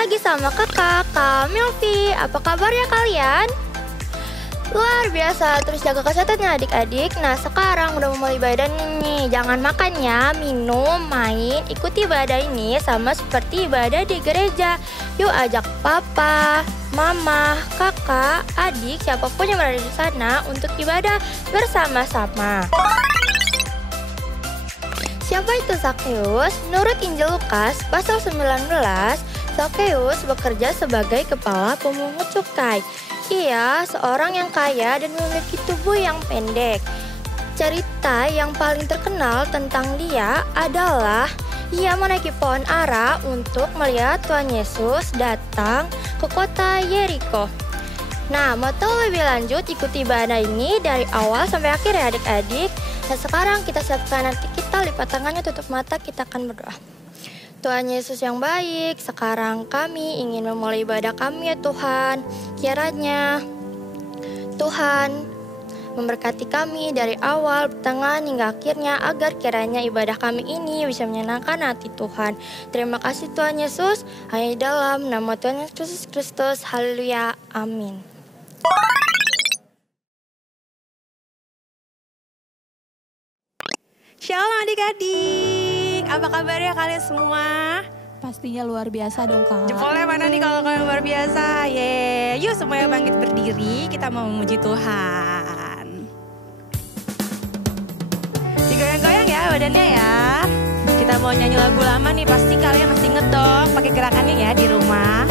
lagi sama kakak, Kak Milvi. Apa kabarnya kalian? Luar biasa, terus jaga kesehatannya adik-adik. Nah sekarang udah mau mulai ibadah nih. Jangan makan ya, minum, main, ikuti ibadah ini sama seperti ibadah di gereja. Yuk ajak papa, mama, kakak, adik, siapapun yang berada di sana untuk ibadah bersama-sama. Siapa itu Zakheus? Menurut Injil Lukas pasal 19, Zakheus bekerja sebagai kepala pemungut cukai. Ia seorang yang kaya dan memiliki tubuh yang pendek. Cerita yang paling terkenal tentang dia adalah ia menaiki pohon ara untuk melihat Tuhan Yesus datang ke kota Yeriko. Nah, mau tahu lebih lanjut, ikuti ibadah ini dari awal sampai akhir ya adik-adik. Dan sekarang kita siapkan, nanti kita lipat tangannya, tutup mata, kita akan berdoa. Tuhan Yesus yang baik, sekarang kami ingin memulai ibadah kami ya Tuhan. Kiranya Tuhan memberkati kami dari awal, pertengahan hingga akhirnya, agar kiranya ibadah kami ini bisa menyenangkan hati Tuhan. Terima kasih Tuhan Yesus, hanya dalam nama Tuhan Yesus Kristus, haleluya, amin. Shalom adik-adik, apa kabarnya kalian semua? Pastinya luar biasa dong Kak. Jempolnya mana nih kalau kalian luar biasa? Yuk semuanya bangkit berdiri, kita mau memuji Tuhan. Digoyang-goyang ya badannya ya. Kita mau nyanyi lagu lama nih, pasti kalian masih inget dong pakai gerakannya ya di rumah.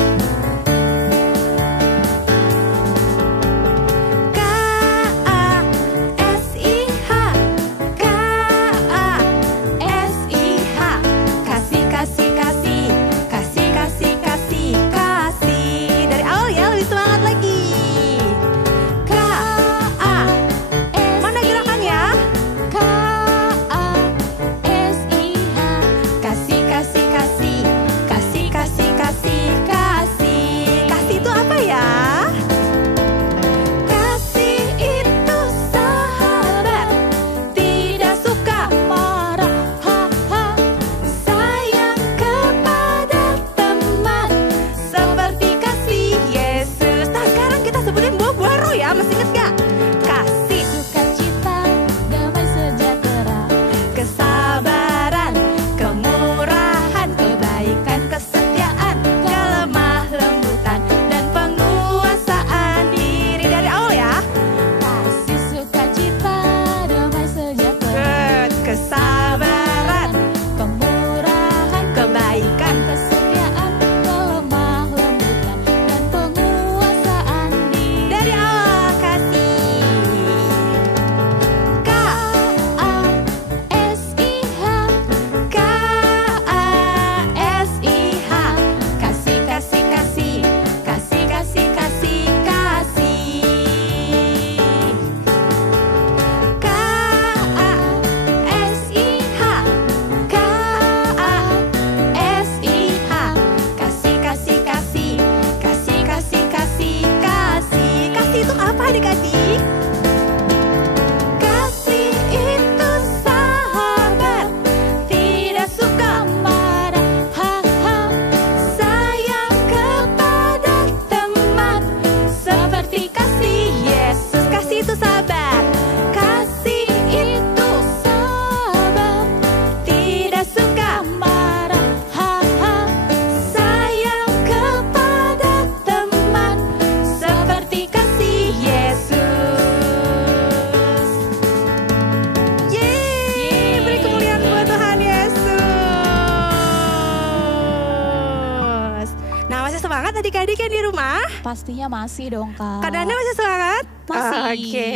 Adik-adik yang di rumah? Pastinya masih dong Kak. Keadaannya masih semangat? Masih. Oke,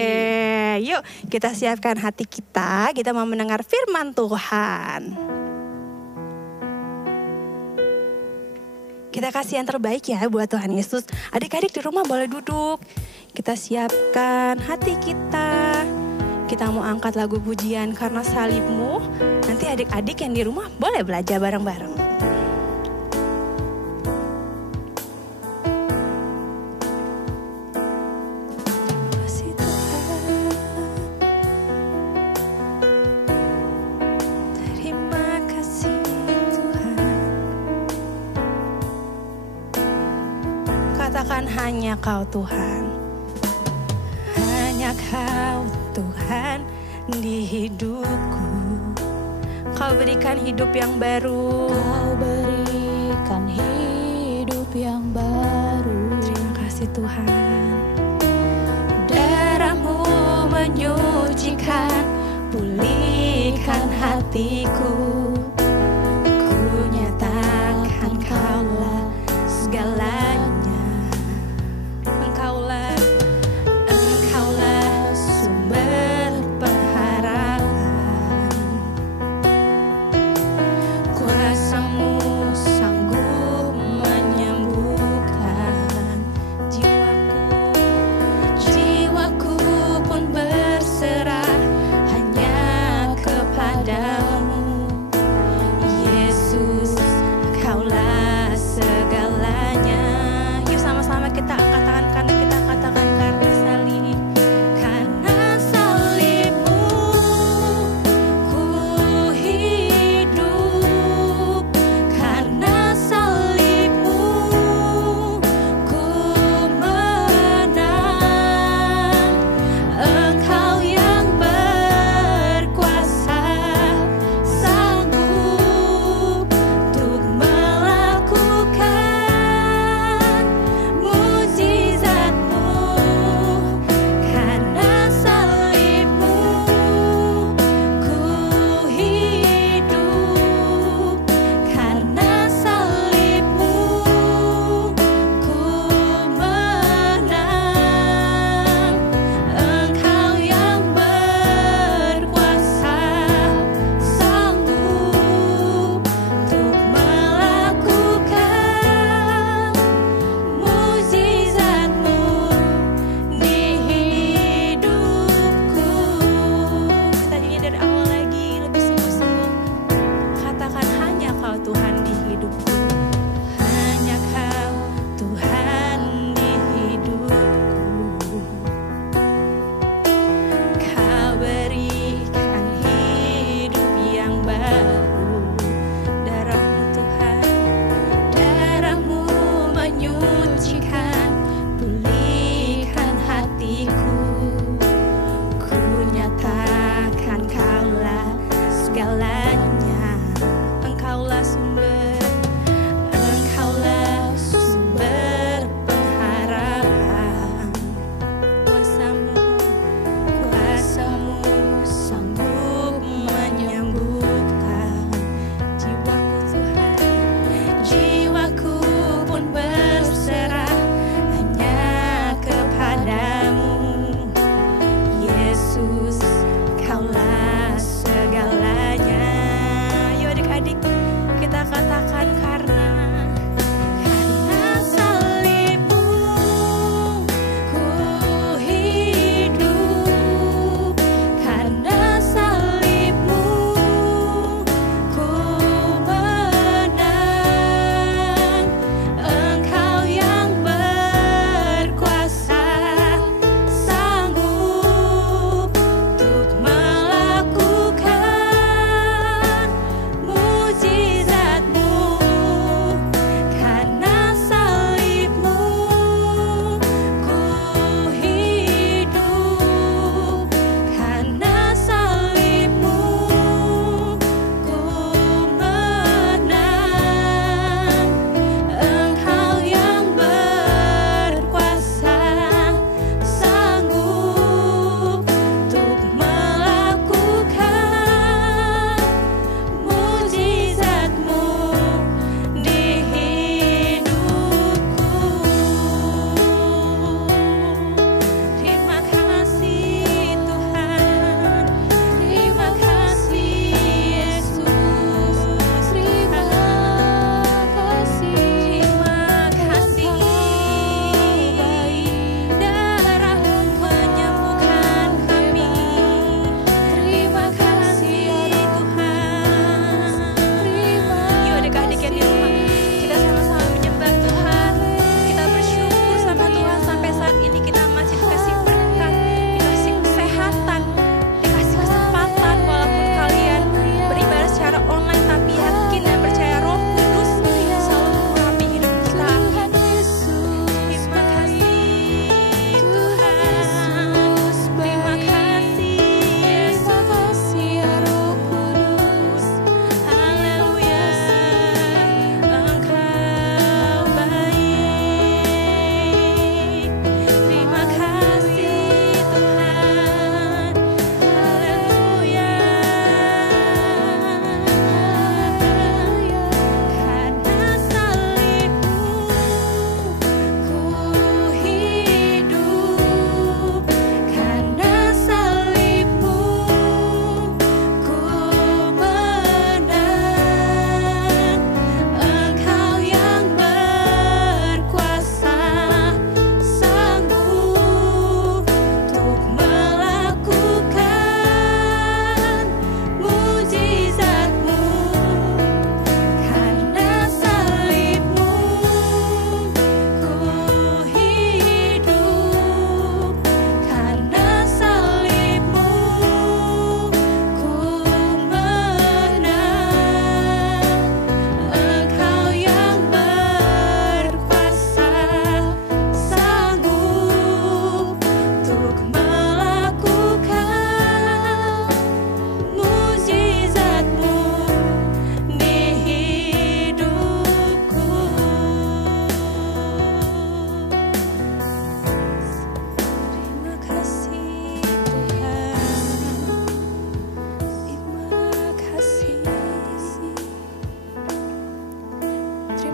yuk kita siapkan hati kita mau mendengar firman Tuhan. Kita kasih yang terbaik ya buat Tuhan Yesus. Adik-adik di rumah boleh duduk. Kita siapkan hati kita. Kita mau angkat lagu pujian Karena Salibmu. Nanti adik-adik yang di rumah boleh belajar bareng-bareng. katakan hanya Kau Tuhan. Hanya Kau Tuhan di hidupku. Kau berikan hidup yang baru. Kau berikan hidup yang baru. Terima kasih Tuhan. Darah-Mu menyucikan, pulihkan hatiku. Ku nyatakan Kaulah segalanya. Engkaulah sumber pengharapan. Kuasa-Mu sanggup menyembuhkan jiwaku pun berserah hanya kepadamu.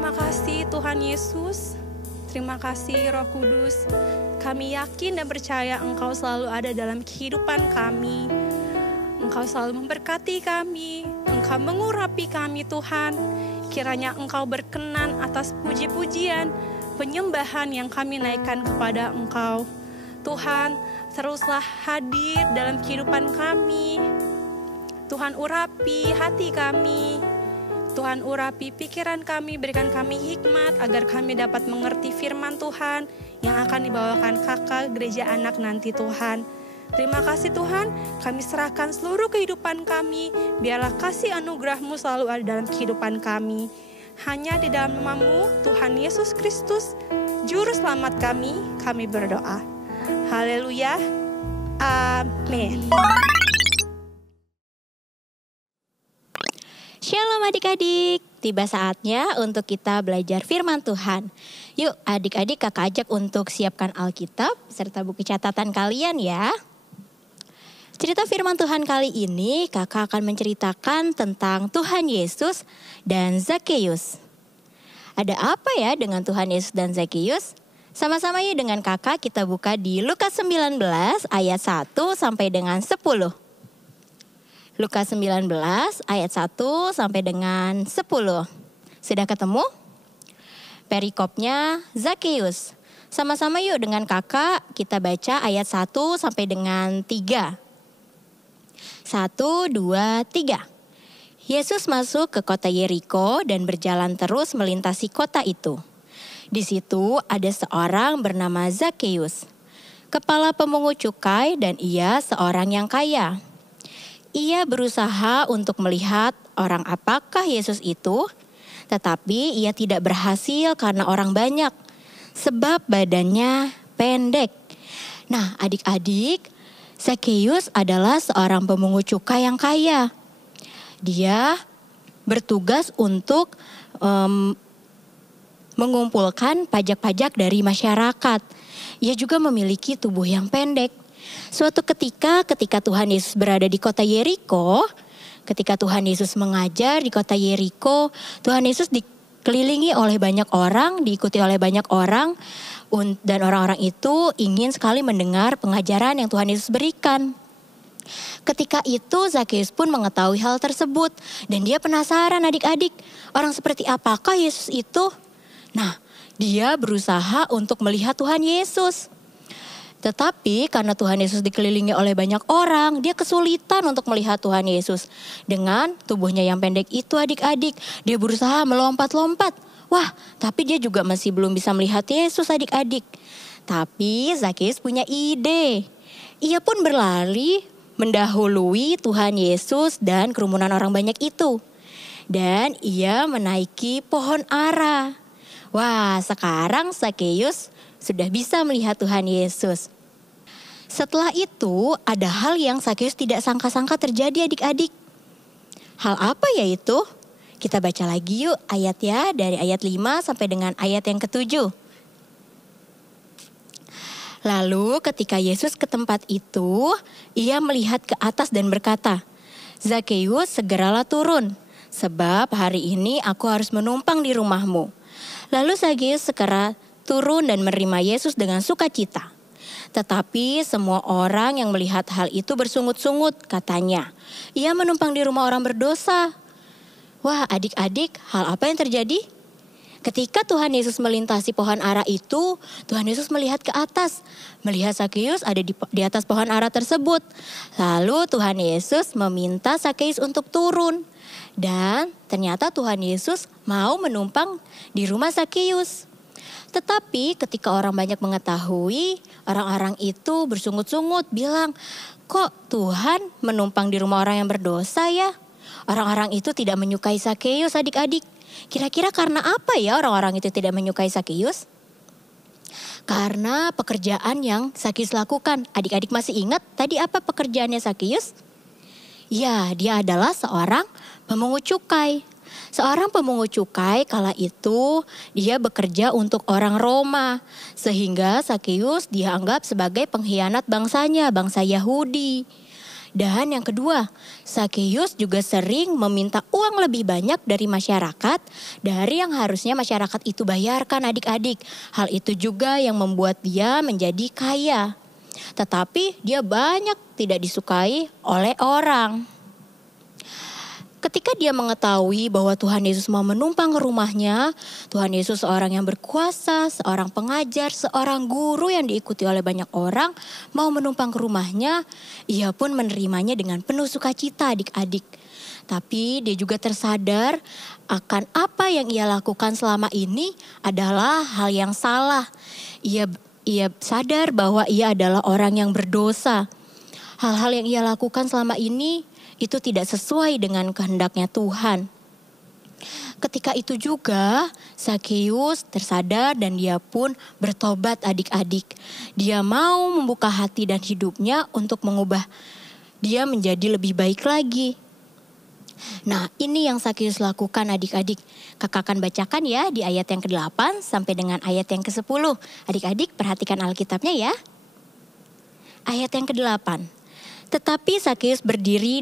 Terima kasih Tuhan Yesus. Terima kasih Roh Kudus. Kami yakin dan percaya Engkau selalu ada dalam kehidupan kami. Engkau selalu memberkati kami. Engkau mengurapi kami Tuhan. Kiranya Engkau berkenan atas puji-pujian, penyembahan yang kami naikkan kepada Engkau. Tuhan, teruslah hadir dalam kehidupan kami. Tuhan urapi hati kami. Tuhan urapi pikiran kami, berikan kami hikmat agar kami dapat mengerti firman Tuhan yang akan dibawakan kakak gereja anak nanti Tuhan. Terima kasih Tuhan, kami serahkan seluruh kehidupan kami, biarlah kasih anugerah-Mu selalu ada dalam kehidupan kami. Hanya di dalam nama-Mu, Tuhan Yesus Kristus, Juru Selamat kami berdoa. Haleluya, amin. Shalom adik-adik, tiba saatnya untuk kita belajar firman Tuhan. Yuk adik-adik kakak ajak untuk siapkan Alkitab serta buku catatan kalian ya. Cerita firman Tuhan kali ini kakak akan menceritakan tentang Tuhan Yesus dan Zakheus. Ada apa ya dengan Tuhan Yesus dan Zakheus? Sama-sama yuk dengan kakak kita buka di Lukas 19 ayat 1 sampai dengan 10. Lukas 19 ayat 1 sampai dengan 10. Sudah ketemu? Perikopnya Zakheus. Sama-sama yuk dengan kakak kita baca ayat 1 sampai dengan 3. 1, 2, 3. Yesus masuk ke kota Yeriko dan berjalan terus melintasi kota itu. Di situ ada seorang bernama Zakheus, kepala pemungut cukai dan ia seorang yang kaya. Ia berusaha untuk melihat orang apakah Yesus itu, tetapi ia tidak berhasil karena orang banyak, sebab badannya pendek. Nah adik-adik, Zakheus adalah seorang pemungut cukai yang kaya. Dia bertugas untuk mengumpulkan pajak-pajak dari masyarakat. Ia juga memiliki tubuh yang pendek. Suatu ketika Tuhan Yesus berada di kota Yeriko, ketika Tuhan Yesus mengajar di kota Yeriko, Tuhan Yesus dikelilingi oleh banyak orang, diikuti oleh banyak orang, dan orang-orang itu ingin sekali mendengar pengajaran yang Tuhan Yesus berikan. Ketika itu Zakheus pun mengetahui hal tersebut dan dia penasaran adik-adik, orang seperti apakah Yesus itu? Nah, dia berusaha untuk melihat Tuhan Yesus. Tetapi karena Tuhan Yesus dikelilingi oleh banyak orang, dia kesulitan untuk melihat Tuhan Yesus. Dengan tubuhnya yang pendek itu adik-adik, dia berusaha melompat-lompat. Wah, tapi dia juga masih belum bisa melihat Yesus adik-adik. Tapi Zakheus punya ide. Ia pun berlari mendahului Tuhan Yesus dan kerumunan orang banyak itu. Dan ia menaiki pohon ara. Wah, sekarang Zakheus sudah bisa melihat Tuhan Yesus. Setelah itu ada hal yang Zakheus tidak sangka-sangka terjadi adik-adik. Hal apa yaitu? Kita baca lagi yuk ayat ya, dari ayat 5 sampai dengan ayat yang ke-7. Lalu ketika Yesus ke tempat itu, ia melihat ke atas dan berkata, Zakheus, segeralah turun, sebab hari ini aku harus menumpang di rumahmu. Lalu Zakheus segera turun dan menerima Yesus dengan sukacita. Tetapi semua orang yang melihat hal itu bersungut-sungut, katanya, ia menumpang di rumah orang berdosa. Wah adik-adik, hal apa yang terjadi? Ketika Tuhan Yesus melintasi pohon ara itu, Tuhan Yesus melihat ke atas. Melihat Zakheus ada di atas pohon ara tersebut. Lalu Tuhan Yesus meminta Zakheus untuk turun. Dan ternyata Tuhan Yesus mau menumpang di rumah Zakheus. Tetapi ketika orang banyak mengetahui, orang-orang itu bersungut-sungut bilang, kok Tuhan menumpang di rumah orang yang berdosa ya? Orang-orang itu tidak menyukai Zakheus adik-adik. Kira-kira karena apa ya orang-orang itu tidak menyukai Zakheus? Karena pekerjaan yang Zakheus lakukan. Adik-adik masih ingat tadi apa pekerjaannya Zakheus? Ya, dia adalah seorang pemungut cukai. Seorang pemungut cukai kala itu dia bekerja untuk orang Roma. Sehingga Zakheus dianggap sebagai pengkhianat bangsanya, bangsa Yahudi. Dan yang kedua, Zakheus juga sering meminta uang lebih banyak dari masyarakat dari yang harusnya masyarakat itu bayarkan adik-adik. Hal itu juga yang membuat dia menjadi kaya. Tetapi dia banyak tidak disukai oleh orang. Ketika dia mengetahui bahwa Tuhan Yesus mau menumpang ke rumahnya, Tuhan Yesus seorang yang berkuasa, seorang pengajar, seorang guru yang diikuti oleh banyak orang, mau menumpang ke rumahnya, ia pun menerimanya dengan penuh sukacita adik-adik. Tapi dia juga tersadar akan apa yang ia lakukan selama ini adalah hal yang salah. Ia sadar bahwa ia adalah orang yang berdosa. Hal-hal yang ia lakukan selama ini itu tidak sesuai dengan kehendaknya Tuhan. Ketika itu juga Zakheus tersadar dan dia pun bertobat adik-adik. Dia mau membuka hati dan hidupnya untuk mengubah dia menjadi lebih baik lagi. Nah, ini yang Zakheus lakukan adik-adik. Kakak akan bacakan ya di ayat yang ke-8 sampai dengan ayat yang ke-10. Adik-adik perhatikan Alkitabnya ya. Ayat yang ke-8. Tetapi Zakheus berdiri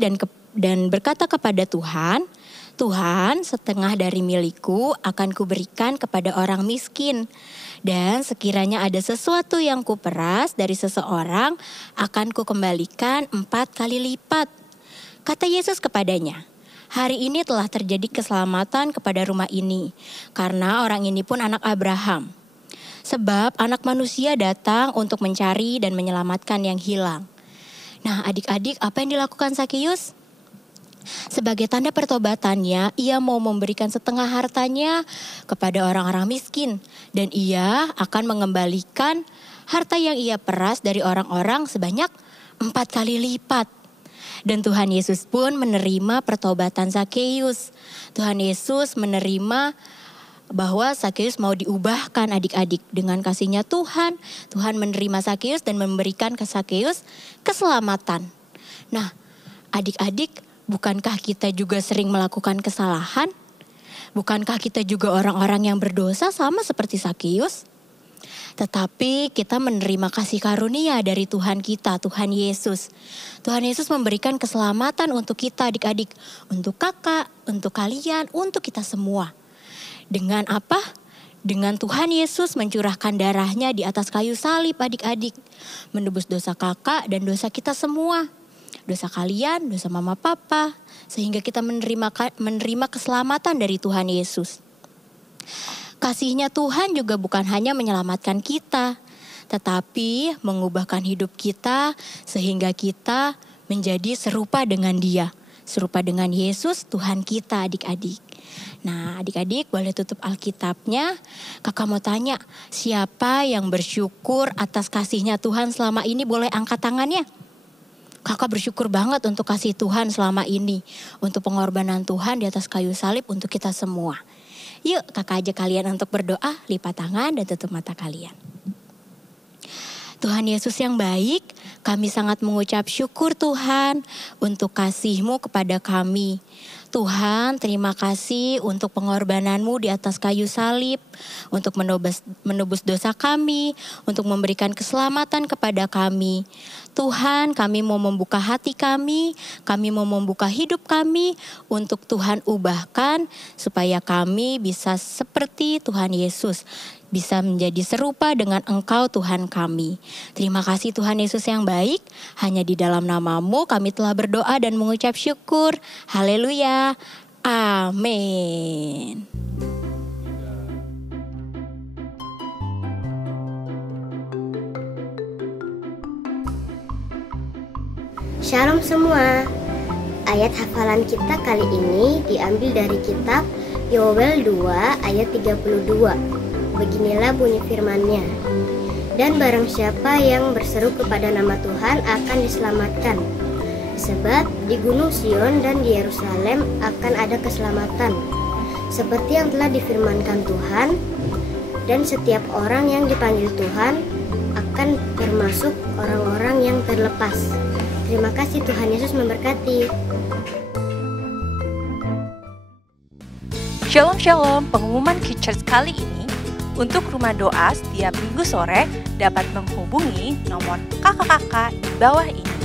dan berkata kepada Tuhan, Tuhan, setengah dari milikku akan kuberikan kepada orang miskin. Dan sekiranya ada sesuatu yang kuperas dari seseorang, akan kukembalikan 4 kali lipat. Kata Yesus kepadanya, hari ini telah terjadi keselamatan kepada rumah ini, karena orang ini pun anak Abraham. Sebab anak manusia datang untuk mencari dan menyelamatkan yang hilang. Nah, adik-adik, apa yang dilakukan Zakheus? Sebagai tanda pertobatannya, ia mau memberikan setengah hartanya kepada orang-orang miskin. Dan ia akan mengembalikan harta yang ia peras dari orang-orang sebanyak 4 kali lipat. Dan Tuhan Yesus pun menerima pertobatan Zakheus. Tuhan Yesus menerima bahwa Zakheus mau diubahkan adik-adik dengan kasihnya Tuhan. Tuhan menerima Zakheus dan memberikan ke Zakheus keselamatan. Nah, adik-adik, bukankah kita juga sering melakukan kesalahan? Bukankah kita juga orang-orang yang berdosa sama seperti Zakheus? Tetapi kita menerima kasih karunia dari Tuhan kita, Tuhan Yesus. Tuhan Yesus memberikan keselamatan untuk kita adik-adik. Untuk kakak, untuk kalian, untuk kita semua. Dengan apa? Dengan Tuhan Yesus mencurahkan darahnya di atas kayu salib adik-adik. Menebus dosa kakak dan dosa kita semua. Dosa kalian, dosa mama papa. Sehingga kita menerima keselamatan dari Tuhan Yesus. Kasihnya Tuhan juga bukan hanya menyelamatkan kita. Tetapi mengubahkan hidup kita sehingga kita menjadi serupa dengan Dia. Serupa dengan Yesus Tuhan kita adik-adik. Nah, adik-adik boleh tutup Alkitabnya. Kakak mau tanya, siapa yang bersyukur atas kasihnya Tuhan selama ini? Boleh angkat tangannya. Kakak bersyukur banget untuk kasih Tuhan selama ini. Untuk pengorbanan Tuhan di atas kayu salib untuk kita semua. Yuk, kakak ajak kalian untuk berdoa, lipat tangan dan tutup mata kalian. Tuhan Yesus yang baik, kami sangat mengucap syukur Tuhan untuk kasih-Mu kepada kami. Tuhan, terima kasih untuk pengorbanan-Mu di atas kayu salib, untuk menebus dosa kami, untuk memberikan keselamatan kepada kami. Tuhan, kami mau membuka hati kami mau membuka hidup kami untuk Tuhan ubahkan supaya kami bisa seperti Tuhan Yesus. Bisa menjadi serupa dengan Engkau Tuhan kami. Terima kasih Tuhan Yesus yang baik. Hanya di dalam nama-Mu kami telah berdoa dan mengucap syukur. Haleluya. Amin. Shalom semua. Ayat hafalan kita kali ini diambil dari kitab Yoel 2 ayat 32. Beginilah bunyi firman-Nya. Dan barang siapa yang berseru kepada nama Tuhan akan diselamatkan. Sebab di Gunung Sion dan di Yerusalem akan ada keselamatan. Seperti yang telah difirmankan Tuhan. Dan setiap orang yang dipanggil Tuhan akan termasuk orang-orang yang terlepas. Terima kasih, Tuhan Yesus memberkati. Shalom Shalom, pengumuman Kids Church kali ini untuk rumah doa setiap minggu sore dapat menghubungi nomor kakak-kakak di bawah ini.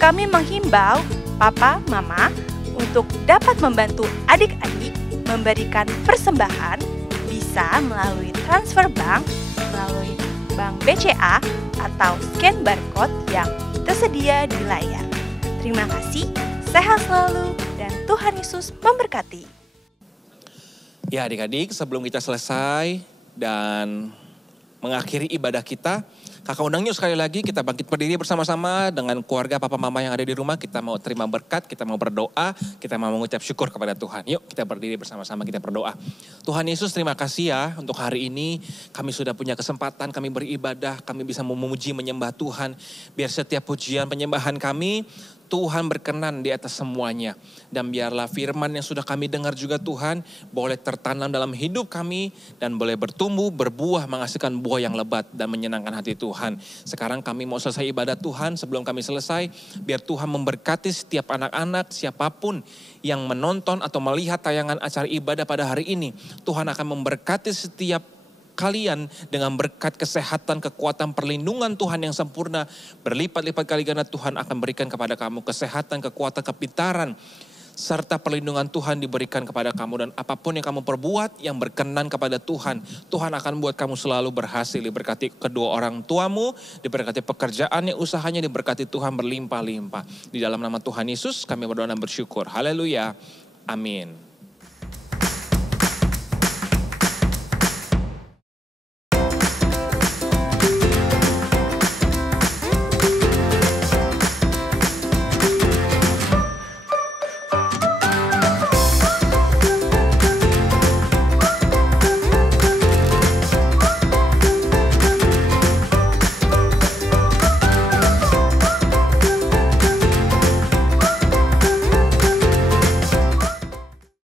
kami menghimbau papa, mama untuk dapat membantu adik-adik memberikan persembahan bisa melalui transfer bank, melalui bank BCA atau scan barcode yang tersedia di layar. Terima kasih, sehat selalu, dan Tuhan Yesus memberkati. Ya adik-adik, sebelum kita selesai dan mengakhiri ibadah kita, kakak undang yuk sekali lagi kita bangkit berdiri bersama-sama dengan keluarga papa mama yang ada di rumah. Kita mau terima berkat, kita mau berdoa, kita mau mengucap syukur kepada Tuhan. Yuk kita berdiri bersama-sama, kita berdoa. Tuhan Yesus, terima kasih ya untuk hari ini kami sudah punya kesempatan, kami beribadah, kami bisa memuji menyembah Tuhan. Biar setiap pujian penyembahan kami Tuhan berkenan di atas semuanya. Dan biarlah firman yang sudah kami dengar juga Tuhan boleh tertanam dalam hidup kami dan boleh bertumbuh, berbuah, menghasilkan buah yang lebat dan menyenangkan hati Tuhan. Sekarang kami mau selesai ibadah Tuhan. Sebelum kami selesai, biar Tuhan memberkati setiap anak-anak, siapapun yang menonton atau melihat tayangan acara ibadah pada hari ini. Tuhan akan memberkati setiap kalian dengan berkat kesehatan, kekuatan, perlindungan Tuhan yang sempurna. Berlipat-lipat kali ganda Tuhan akan berikan kepada kamu kesehatan, kekuatan, kepintaran, serta perlindungan Tuhan diberikan kepada kamu. Dan apapun yang kamu perbuat yang berkenan kepada Tuhan, Tuhan akan buat kamu selalu berhasil. Diberkati kedua orang tuamu, diberkati pekerjaannya, usahanya, diberkati Tuhan berlimpah-limpah. Di dalam nama Tuhan Yesus kami berdoa dan bersyukur. Haleluya. Amin.